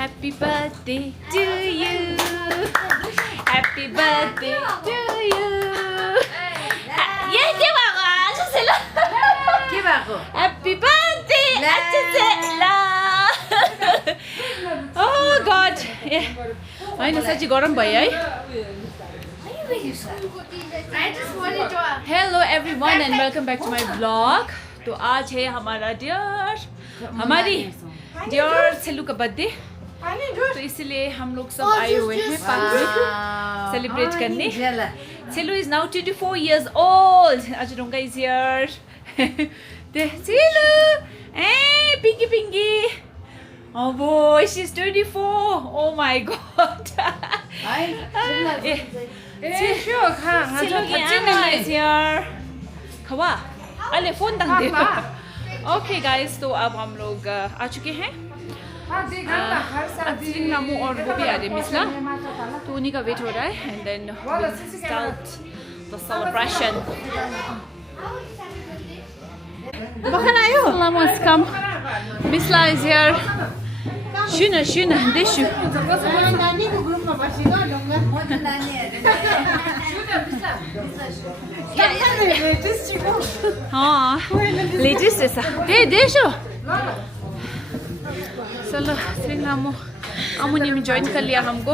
Happy birthday to you. Happy birthday to you. Yeah, give up. Tsela. Give up. Happy birthday, tsela. Oh God. Yeah. I know such a garam bhai hai. I just wanted to. Hello everyone and welcome back to my vlog. तो आज है हमारा हमारी dear Selu का birthday, तो इसलिए हम लोग सब आए हुए हैं पार्क में सेलिब्रेट करने. Selu is now 24 years old. आज रोंगा is here. Selu, hey pinky pinky. Oh boy, she's 24. Oh my God. Selu की आमा is here. खवा अरे फोन तंग दे. ओके गाइस, तो अब हम लोग आ चुके हैं. नामू और वो भी आ रहे मिसला, तो उन्हीं का वेट हो रहा है. And then start the celebration. बखन आयो. Welcome. मिसला is here. Shuna, deshu. हाँ, लेटेस्ट ऐसा. देशो. चलो, अमू ने भी ज्वाइन कर लिया हमको.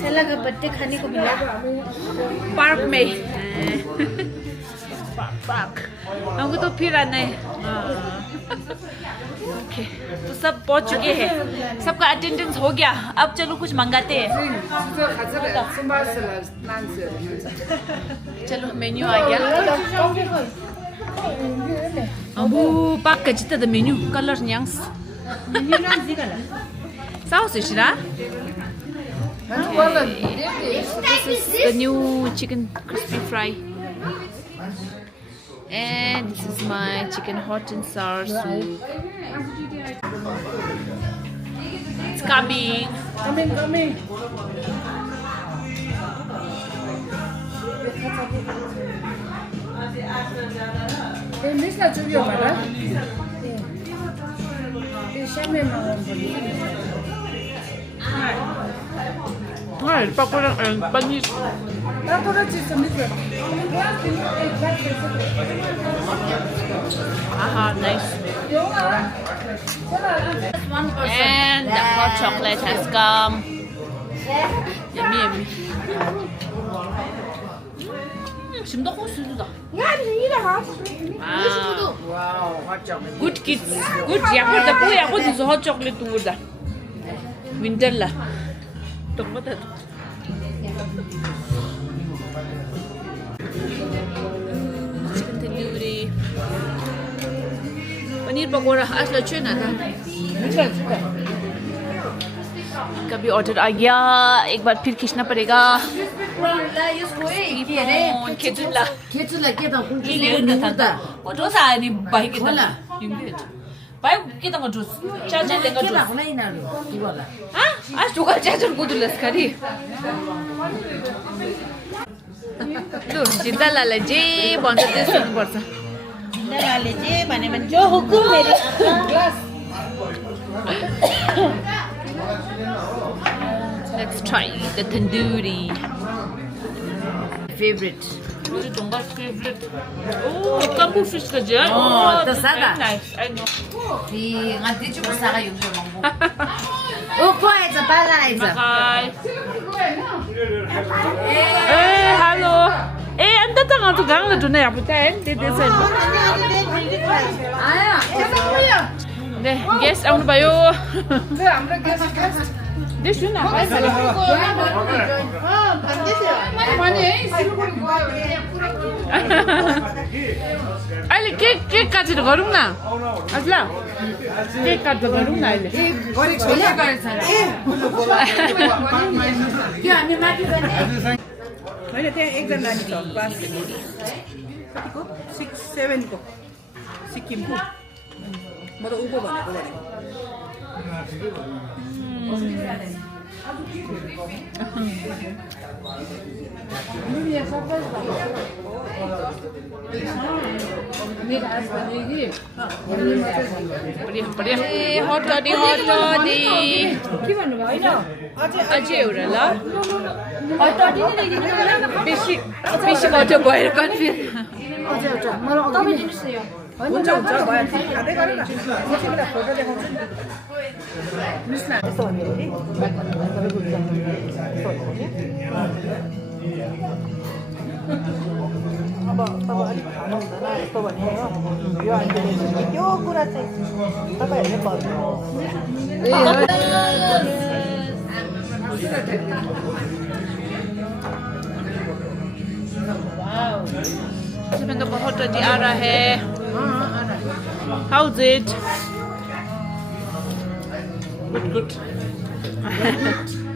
चला का बर्थडे खाने को मिला पार्क में. पार्क हमको तो फिर आना है. ओके, तो सब पहुंच चुके हैं, सबका अटेंडेंस हो गया. अब चलो कुछ मंगाते हैं. चलो मेन्यू आ गया. अबू पाक का जितना द मेन्यू कलर न्यांस साउस Ishra. This is the new chicken crispy fry. And this is my chicken hot and sour soup. It's coming. Hi, pakora and panis. Aha, nice. And the hot chocolate has come. Yummy. 심도 호수다. wow hot chocolate Good kids. Good. 야구다 뭐야? 어디서 hot chocolate 두다. Winter la. Tomato. Chicken tandoori. Paneer pakora आज लच्छे ना था. कभी order आ गया, एक बार फिर खींचना पड़ेगा. खेचुला वो ड्रोस आया नहीं भाई के तला. भाई के तंग ड्रोस चार्जर लेंगे ड्रोस. हाँ आज तो कल चार्जर को दुलस करी. लो जिंदा लाला जे बंद दे सुन पड़ता. डाले जे बने मन जो हुकुम मेरे. Let's try the tandoori. Favorite. मुझे डोंगा favorite. Oh, kamu fish ka dyan? Oh, tasada. Nice, I know. Ngati chupa sa yung manggo. Upo ito pala ito. Bye. Eh, hello. Eh, anda tanga tu gang la dunay aputain. Dede sa. Aya, ito kuya. Ne, guess ang ba yo? Ne, amra guess. This yun na. Bye. अहिले cake काटेर गरौँ न. अझला cake काटेर गरौँ न अहिले. होइन त्यहाँ एकजना नानी छ क्लास कतिको 6-7 को सिक्किमको. म त उँभो भनेको बढिया हट तडी के भन्नु भयो अझै एउटा ल बेसी बेसी मजा भएर कन्फ्युज हुन्छ हुन्छ भयो खाँदै गर न एकछिन फोटो देखाउँछु नि मिस न यस्तो भन्यो नि अब तब अलिक खानु हुँदैन यस्तो भन्यो हो यो आन्टीले त्यो कुरा चाहिँ तपाईँहरूले इसमें तो बहुत अच्छी आ रहा है How's it? Good.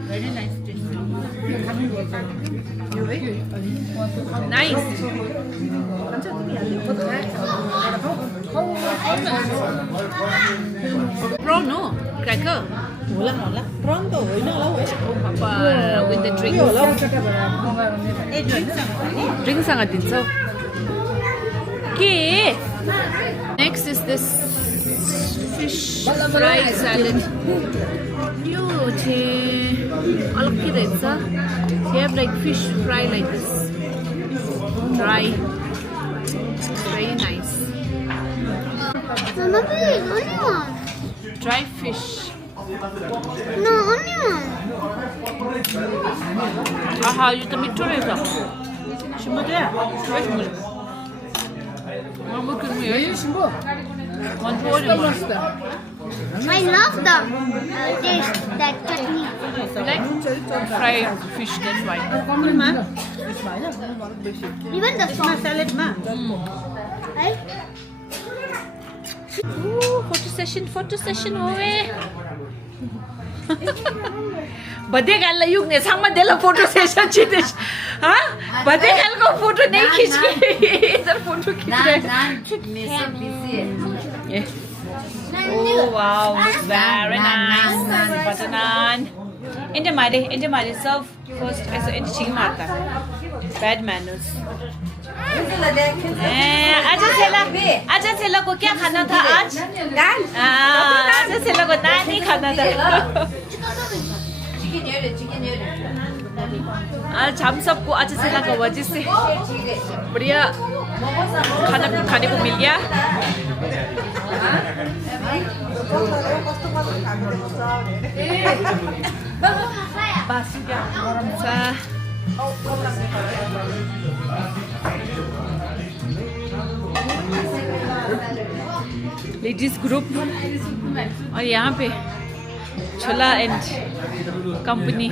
Very nice taste. Nice. Prawn no? Cracker? होला होला प्रन त होइन होला है Papa with the drink. Drink सँग दिन्छौ के Next is this fish fry salad. यो चाहिँ अलग्गै रहेछ. They have like fish fry like this. Dry. Very nice. Mama, please, only one. Dry fish. No, only one. Aha, यो त मिठो रहेछ. 신부들 Mama can we 신부 one for you. I love the taste, that chutney. Like fried fish, that's why. Even the sauce. सैलेडमा Right? Ooh, photo session हो वे. Birthday गाललाई युग्ने सँगमा देला photo session छिटेछ ह birthday गालको photo नै खिच्के इधर photo खिच्रे Oh wow, looks very nice. Butter naan. Ente mare serve first as a chicken marta. Bad manners. आज सेला को क्या खाना था आज? नान. आज सेला को नान ही खाना था. आज हम सबको आज सेला का वजह से बढ़िया खाना खाने को मिल गया. लेडीज ग्रुप और यहाँ पे छोला and company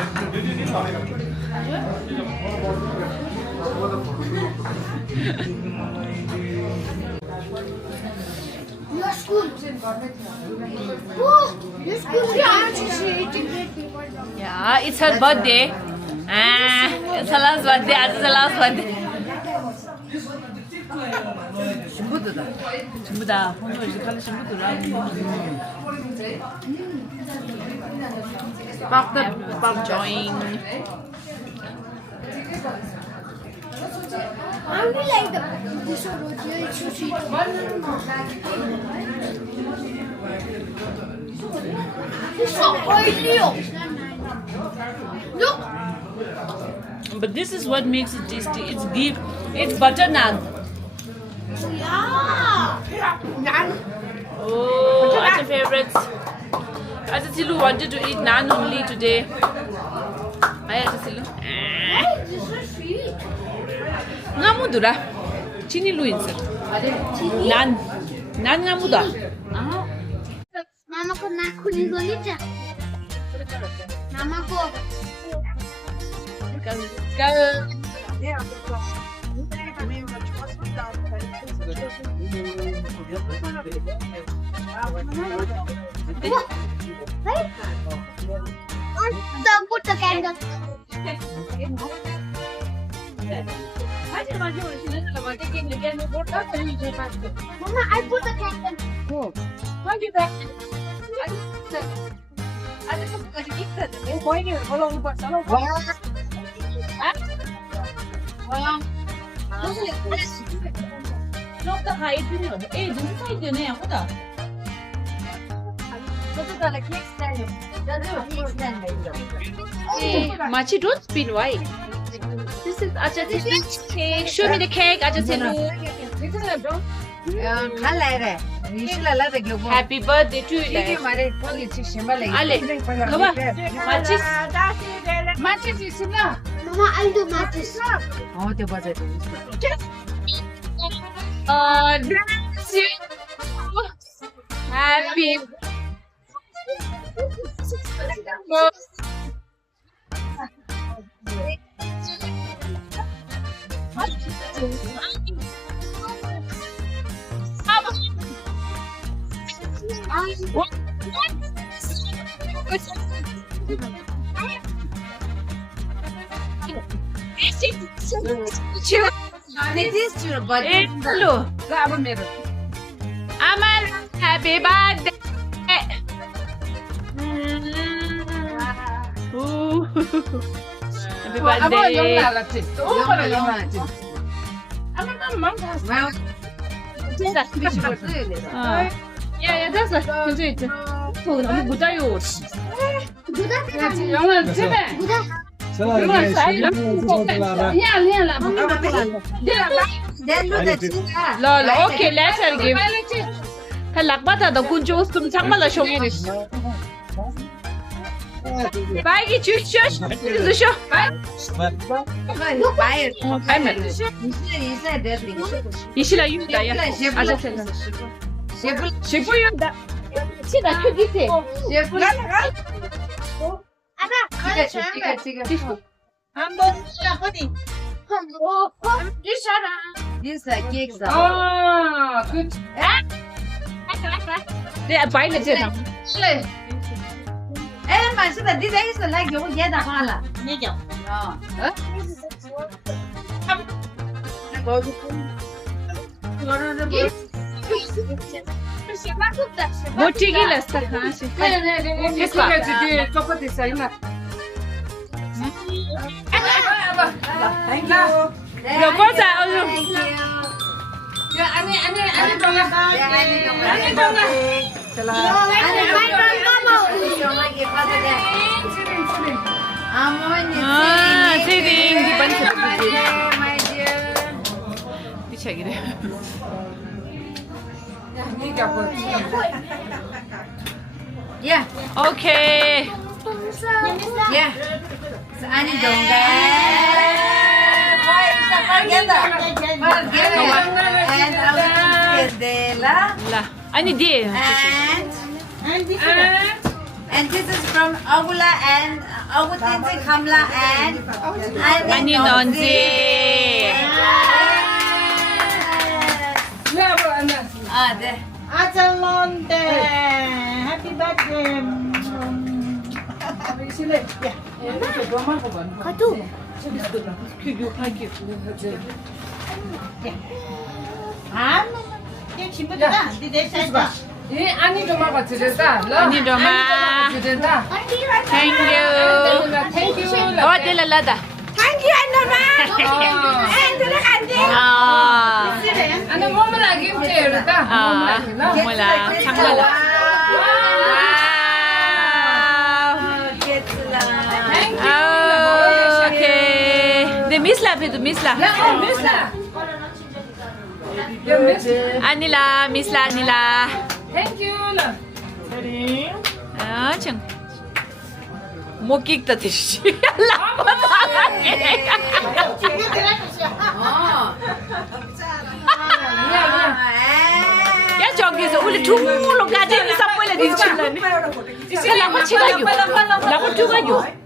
Your school. Oh, your school. Yeah, it's her birthday. It's her last birthday. It's her last birthday. 신부다. 오늘 이제 칼로 신부더라. Enjoying. I really like this one here. It's so sweet. It's so oily. Look. But this is what makes it tasty. It's ghee. It's butter naan. Yeah. Oh, that's your favorites. Ajasilu wanted to eat naan only today. Hi, Ajasilu. This is so sweet. Ngamudura. Chini luinsa. Naan. Naan ngamuda. Mama ko na खुलेको नि छ Mama ko put the candle. Mama, I put the candle. Çok da kaydırıyor. Nasıl kaydıyor ne yapıyor? Machi, don't spin white. This is Aja Telu's cake. Show me the cake, Aja Telu. Happy birthday to you. Ale, come on. Machis. Machis is enough. Mama, I'll do matches. Bless you. Happy Hello. Amal, happy birthday. Happy birthday. 야, 됐어. 괜찮아, 있지. 너무 무다요. 영원 제발. لا اوكي لا ترجم هلا بطا ده كنت وسط تعمل شو يعني باقي تشوش شو يشيل يودا يا اجل شيبو يودا شيدا كديتي 네, 바이레 제다. 모티기를 스타카시. Thank you. 로보자. 세링 기반 미쳐기래. Yeah. 오케이. Yeah. Ani donga. 라. 아니 디. And this is from Agula and Agutinsi Kamla and 아니 넌지. there. Ajalonte. Happy birthday. 아니 도마. Thank you. 어, 딜라라다. 몰라. 장말라. 오케이. 네, 미슬라 해도 미슬라. 아니라, 미슬라 아니라. Thank you. 아, 참. 못 끽다 드시. 야, 저기서 우리 둥글로 가지고 선물을 드실라니. 라고 치가요. 라고 두가요.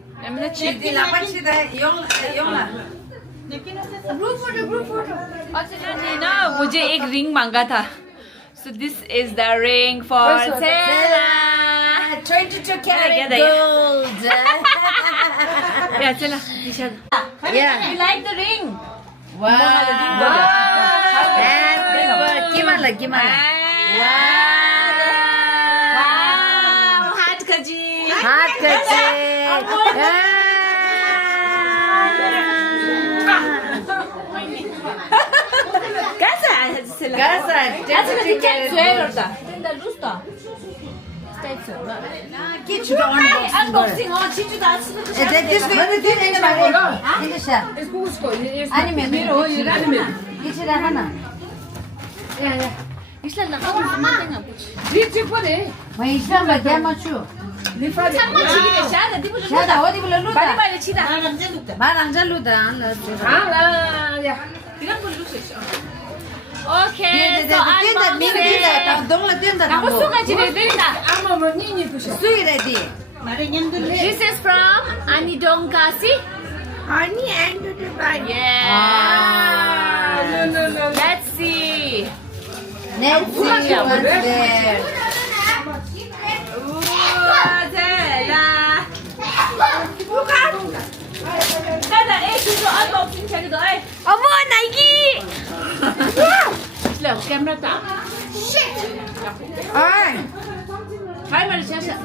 ना मुझे एक ring मांगा था. So this is the ring for Tsela. 22 karat gold. Yeah, Tsela. Yeah. You like the ring? Wow. And gimala. Wow. Heart kaji. Heart kaji. Casa, Sela. Casa. Casa de quem suelo orada. Tenda luz da. Git şurada unboxing. Unboxing o çiçeği de açsın. This way. Anime. Git şuraya hana. İşte la kadın zamanında ne yapıyor? Maisha bajama chu. Tamam çiğne şahada di bulu. Shada odi bulu Bari luda. bari çiğne. Barang jalu da. Bilang bulu sih. Okay, so unboxing. Dong la tienda. Kamu suka çiğne değil mi? Sui ready. This is from Ani Dongkasi. Yeah. Let's see. Let's see what's there. Tsela. Dada, şunu unboxing çekiyor. Ama Nike. Look, camera ta. Ay. Hay mà xem xem.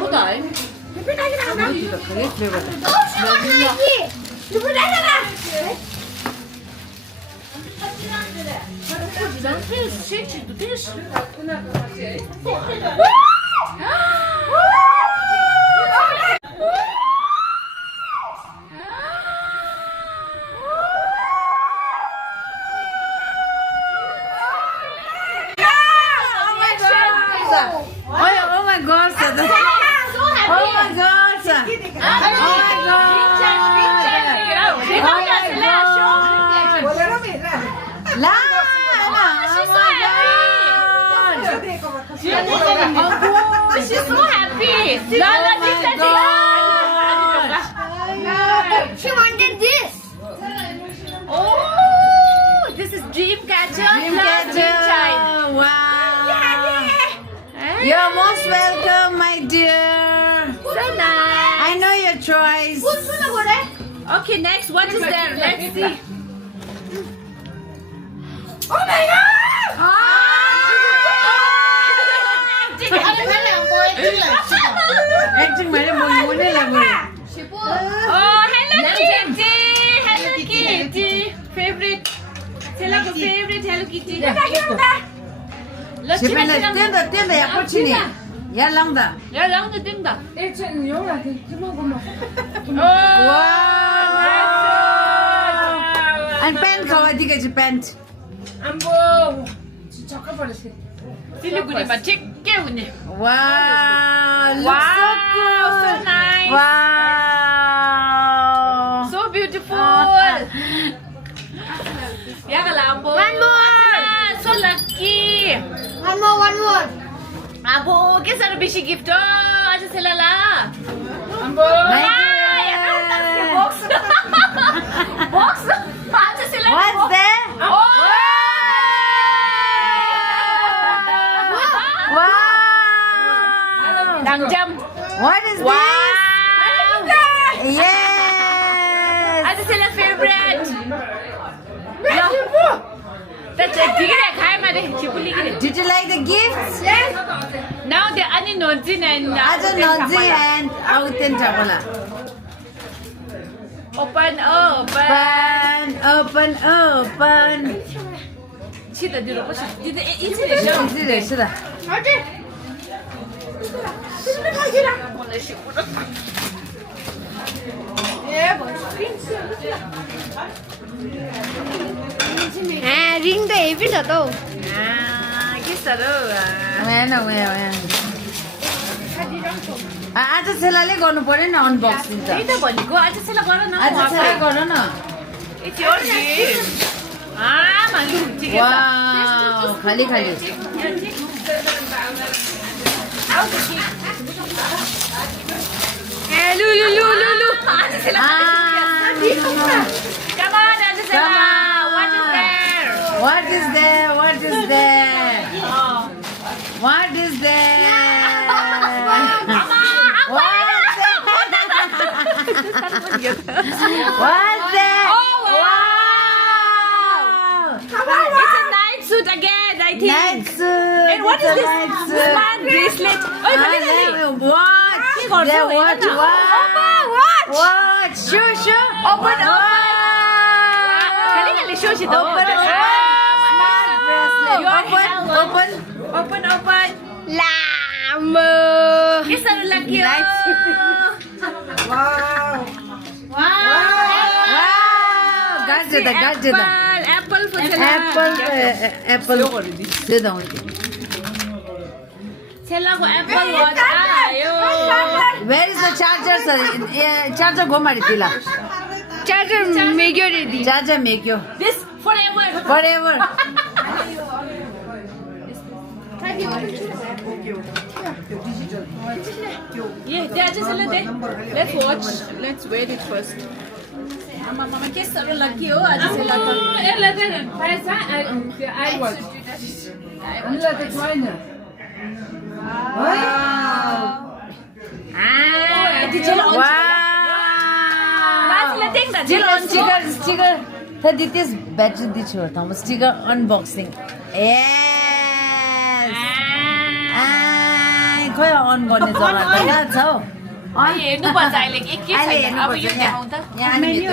Bu da. Oh my god. Oh my god. La. She's so happy. Lala, She wanted this. Oh, this is dream catcher. Wow. You're most welcome, my dear. So nice. I know your choice. Okay, next, what is there? Let's see. Acting mere mone lagyo. Oh, hello Kitty. Hello Kitty. Favorite. Tsela ko favorite Hello Kitty. Sipena tienda ya pochini. Ya langda. Ya lang na din da. Wow. And pen kawadi ka pant. Siliguri ba chikke une. Wow. Looks Wow, so cool. so nice. Wow. So beautiful. Ya kalambo. One more. So lucky. One more. Abo, ke saru bishi gift ho. Acha Tsela la. My Box. dear. Box. Acha Tsela. What's there? Oh. Wow. Dangjam. What is Wow. this? Yes. Acha Tsela favorite. That's a digre khai mare chipuli gire. Did you like the gifts? Now the ani nonjin and Aja Nodzi and Autin Chabola. open. Open. Chida diro ko chida easy de show. Is it? Ring the heavy छ त हौ के सारो. When? आज सेलाले गर्नु पर्यो नि unboxing त त्यही त भनेको आज Tsela गर न. आज सेला गर न It's your gift. मालु ठीक है. वाउ खाली Lu. आज Tsela. Come on, आज Tsela. What is there? What is there? What's there? Oh, wow. It's a night suit again, I think. Night suit. And what is It's a this? night suit. Smart bracelet. Oh, Watch. There, watch. Watch. Shoe. Open. Finally, show she Open, open. Smart bracelet. Open. Open, open. Lama. Yes, ano lagi yun? Wow. Wow. Gajda. Apple for Tsela. Apple. Sit down. Tsela ko apple watch. Ayo. Where is the charger, sir? Charger go mari tila. Charger make you ready. Charger make you. This forever. Forever. Yeah, they are just a little. Let's watch. Let's wear it first. Mama, kiss her lucky. Oh, I just like Sticker. This is battery dicho. Thomas sticker unboxing. Yes. Koi on गर्ने जग्गा त यहाँ छ हौ हेर्नु पर्छ अहिले के के छैन अब यो देखाउँ त मेन्यु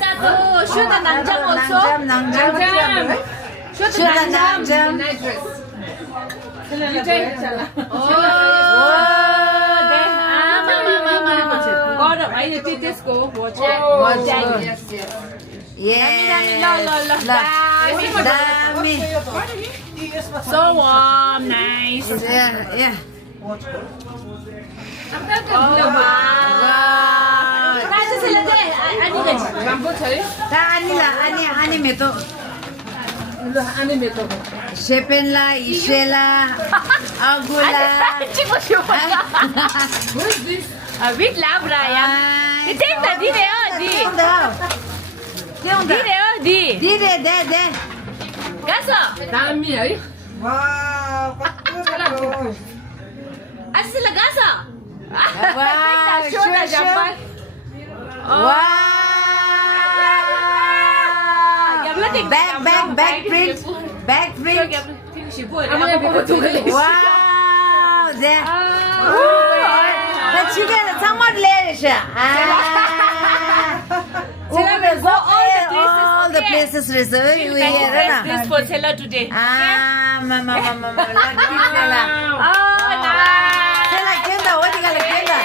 तातो सुदा नामजाम also सुदा नामजाम त्यसको watch so warm, nice. Yeah. Shepenla, Ishela, Agula. With love, Ryan. Take the Di. Gasa. Wow. Asila gasa. Wow, sure. Back print. Wow, there. That's you get somewhat later. All the places reserved. We Dress this for Tsela today. Mama, lucky Tsela. Tsela, kenda, what you gonna kenda?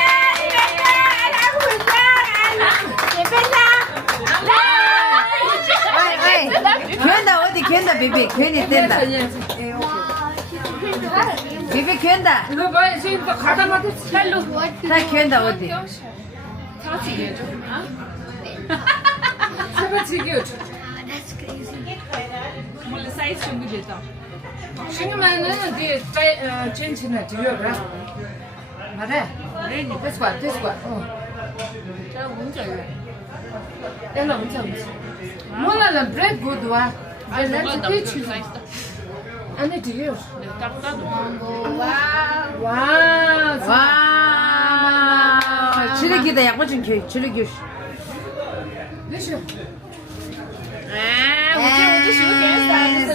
Kenda, what you kenda, baby? Kenda, kenda. Baby, kenda. 나 kenda, what you? That's crazy. 몰라 사이즈 준비됐다. 신경만은 뒤에 찐친은 뒤에 그래. 말해. 됐어. 저 뭔지 알래? 엘라 문자. 몰라는 브레드 굿와. 아, 뭔가 너무 teach you. 사이즈다. 아니 뒤에. 와. 줄이기다 약간 좀 줄이기. 됐어.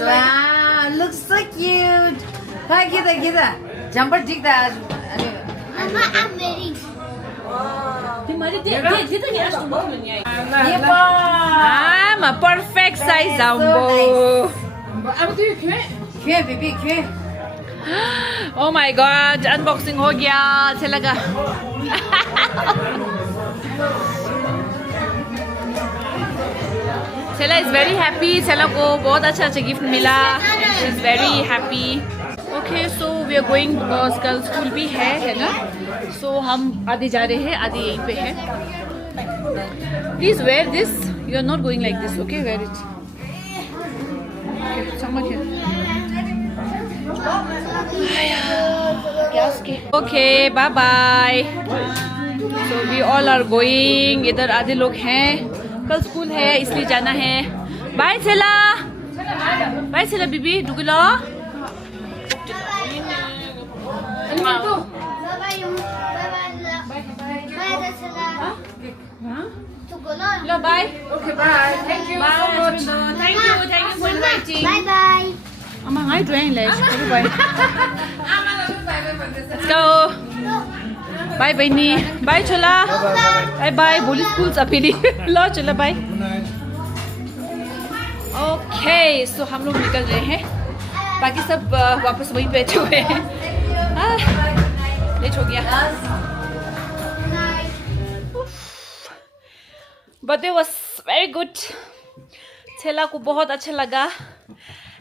Wow, looks so cute. 기다. Jumper dig that. Mama, I'm ready. I'm a perfect size Zambo. 아무 뒤에 돼. 퀴, baby, 퀴. Oh my god, unboxing हो गया Tsela का. Tsela is very happy. Tsela को बहुत अच्छा gift मिला. She is very happy. Okay, so we are going because कल school भी है ना? So हम आधे जा रहे हैं, आधे यहीं पे है. Please wear this. You are not going like this, okay? Wear it. Okay, someone here. Okay, bye bye. So we all are going. इधर आधे लोग हैं. कल स्कूल है इसलिए जाना है. Bye Tsela. Bye Tsela बीबी. डुगलो. Hello, bye. Okay, bye. Thank you so much. Thank you for inviting. Bye bye. Ama ngai doing like. Bye bye. 아마도 Let's go. Bye बहिनी. Bye छोला. Bye bye. भोलि school छ फेरि. ल छोला bye. Okay, so हम लोग निकल रहे हैं. बाकी सब वापस वहीं बैठे हुए हैं. लेट हो गया. Birthday was very good. Tsela को बहुत अच्छा लगा.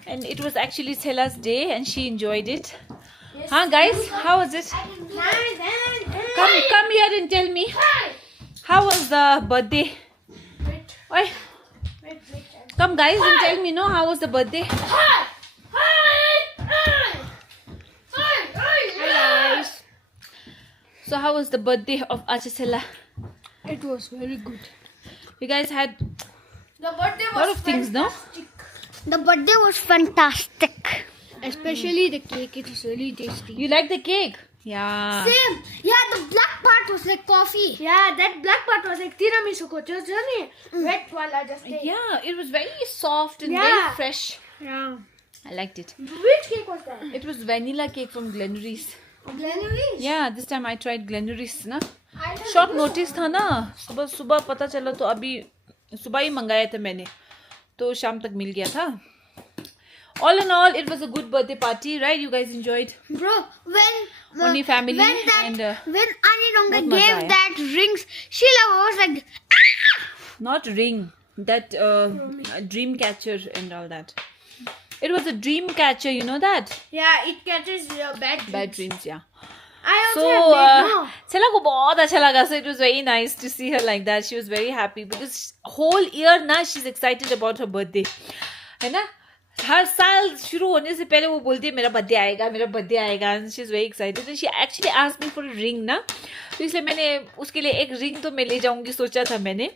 And it was actually Tsela's day and she enjoyed it. Huh guys, how was it? Come here and tell me. How was the birthday? Oi. Come guys and tell me, no, how was the birthday? Hi guys. So how was the birthday of Tsela? It was very good. You guys had The birthday a lot of things, no? The birthday was fantastic. Especially the cake, it was really tasty. You like the cake? Yeah. Same. Yeah, the black part was like coffee. Yeah, that black part was like tiramisu ko chutney. Red wala just. Yeah, it was very soft and Yeah. very fresh. Yeah. I liked it. Which cake was that? It was vanilla cake from Glenurie's. Glenurie's. Yeah, this time I tried Glenurie's ना. Short notice था ना. सुबह सुबह पता चला तो अभी सुबह ही मंगाया था मैंने. तो शाम तक मिल गया था. All in all, it was a good birthday party, right? You guys enjoyed? Bro, when Only family and when Anironga बहुत मजा gave आया. that rings, Sheila was like, not ring, that dream catcher and all that. It was a dream catcher, you know that? yeah, it catches your Bad dreams, yeah. I also So, have made, no. Tsela को बहुत अच्छा लगा. So it was very nice to see her like that. She was very happy because whole year ना she's excited about her birthday, है ना? हर साल शुरू होने से पहले वो बोलती है मेरा बर्थडे आएगा, मेरा बर्थडे आएगा. And she's very excited. And she actually asked me for a ring ना. तो इसलिए मैंने उसके लिए एक ring तो मैं ले जाऊंगी सोचा था मैंने.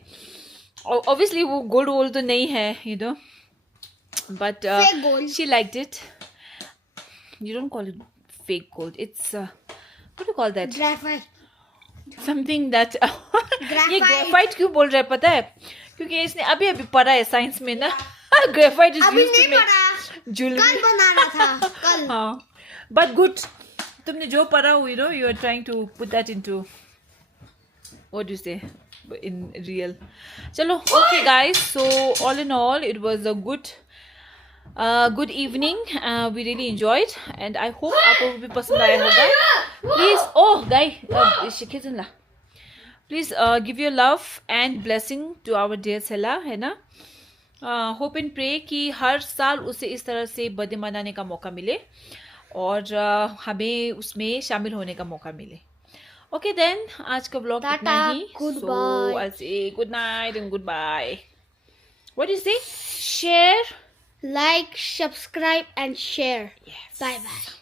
Obviously वो gold वोल्ड तो नहीं है, you know. But Fake gold. she liked it. You don't call it fake gold. It's what do you call that? Graphite. Something that ये Graphite. graphite क्यों बोल रहा है पता है? क्योंकि इसने अभी अभी पढ़ा है साइंस में ना. Graphite is अभी used to नहीं make पढ़ा. jewelry. कल बनाना था. कल. हाँ. But good. तुमने जो पढ़ा हो, you know, you are trying to put that into, what do you say, in real. चलो, okay guys. So all in all, it was a good evening. We really enjoyed, and I hope आपको भी पसंद आया होगा. Please, oh guy, please give your love and blessing to our dear Tsela, है ना? Hope and pray कि हर साल उसे इस तरह से बर्थडे मनाने का मौका मिले और हमें उसमें शामिल होने का मौका मिले. Okay then, आज का vlog इतना ही. Goodbye. So I'll say good night and goodbye. What do you say? Share. Like, subscribe, and share. Yes. Bye bye.